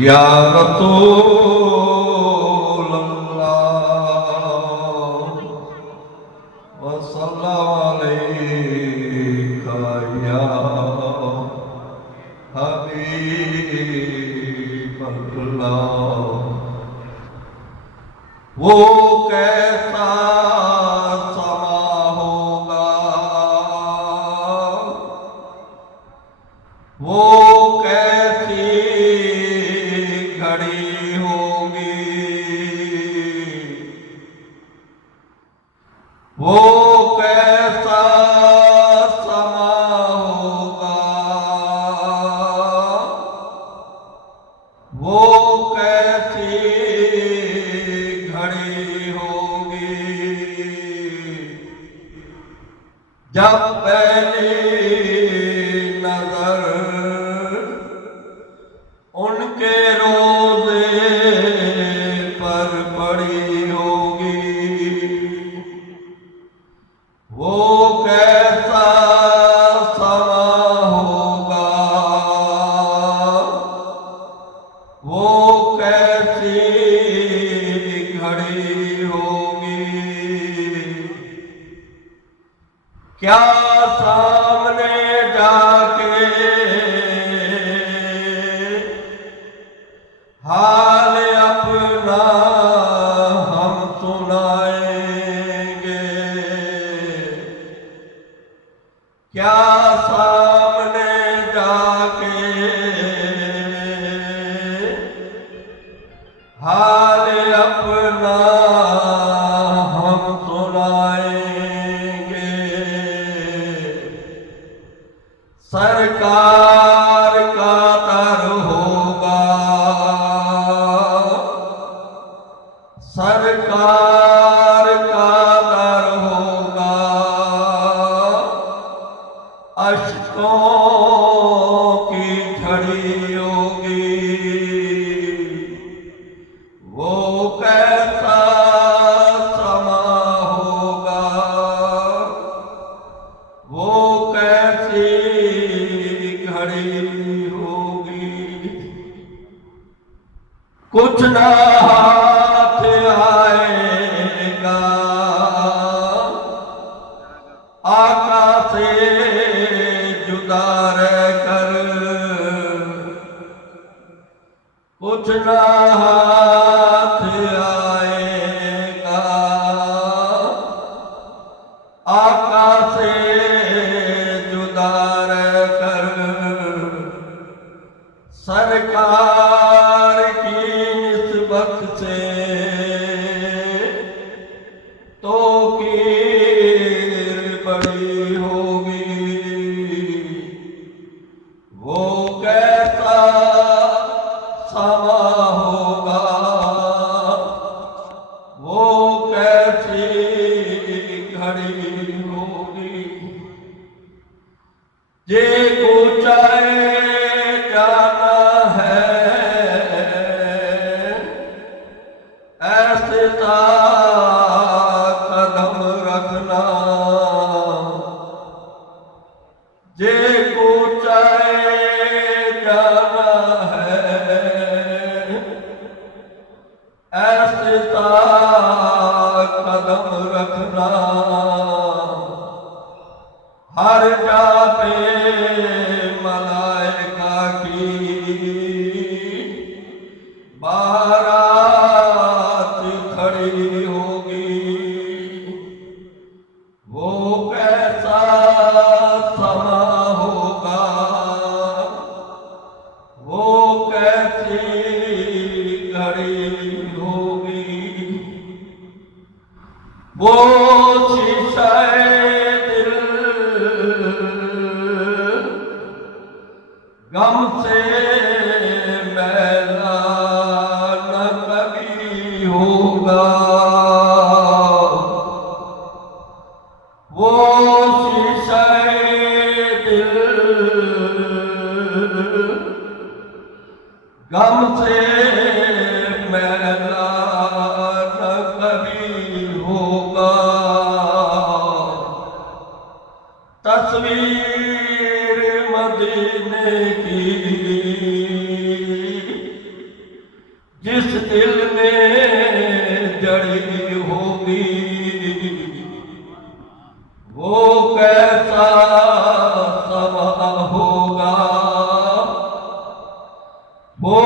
या रसूल अल्लाह वसल्लम अलैका या हबीब अल्लाह। वो कैसा समा होगा, वो कैसी घड़ी होगी, वो कैसा समा होगा, वो कैसी घड़ी होगी, जब पहली नजर उनके रोज़े पर पड़ी होगी। वो कैसा समा होगा, वो कैसी घड़ी होगी, क्या सामने जाके हाल अपना हम सुनाएंगे, क्या सामने जाके हाल अपना हम सुनाएंगे। सरकार का दर होगा, सरकार का दर होगा, अश्कों की झड़ी होगी, वो कैसा समा होगा, वो कैसी घड़ी होगी। कुछ ना हाथ आएगा आका से जुदा रहकर, कुछ ना हाथ आएगा आका से जुदा रहकर, सरकार की निस्बत से तो कीर बड़ी होगी, वो कैसा समा होगा, वो कैसी घड़ी होगी। जे ऊंचाई जाना है ऐसे कदम रखना, जे ऊंचाई जाना है ऐसे कदम रखना, हर जा पे मलाइका की बारात खड़ी होगी, वो कैसा समा होगा, वो कैसी घड़ी होगी। वो शीशाए दिल गम से मैला न कभी होगा, वो शीशाए दिल गम से मैला न कभी होगा। तस्वीर मदीने की जिस दिल में जड़ी होगी वो कैसा समा होगा, वो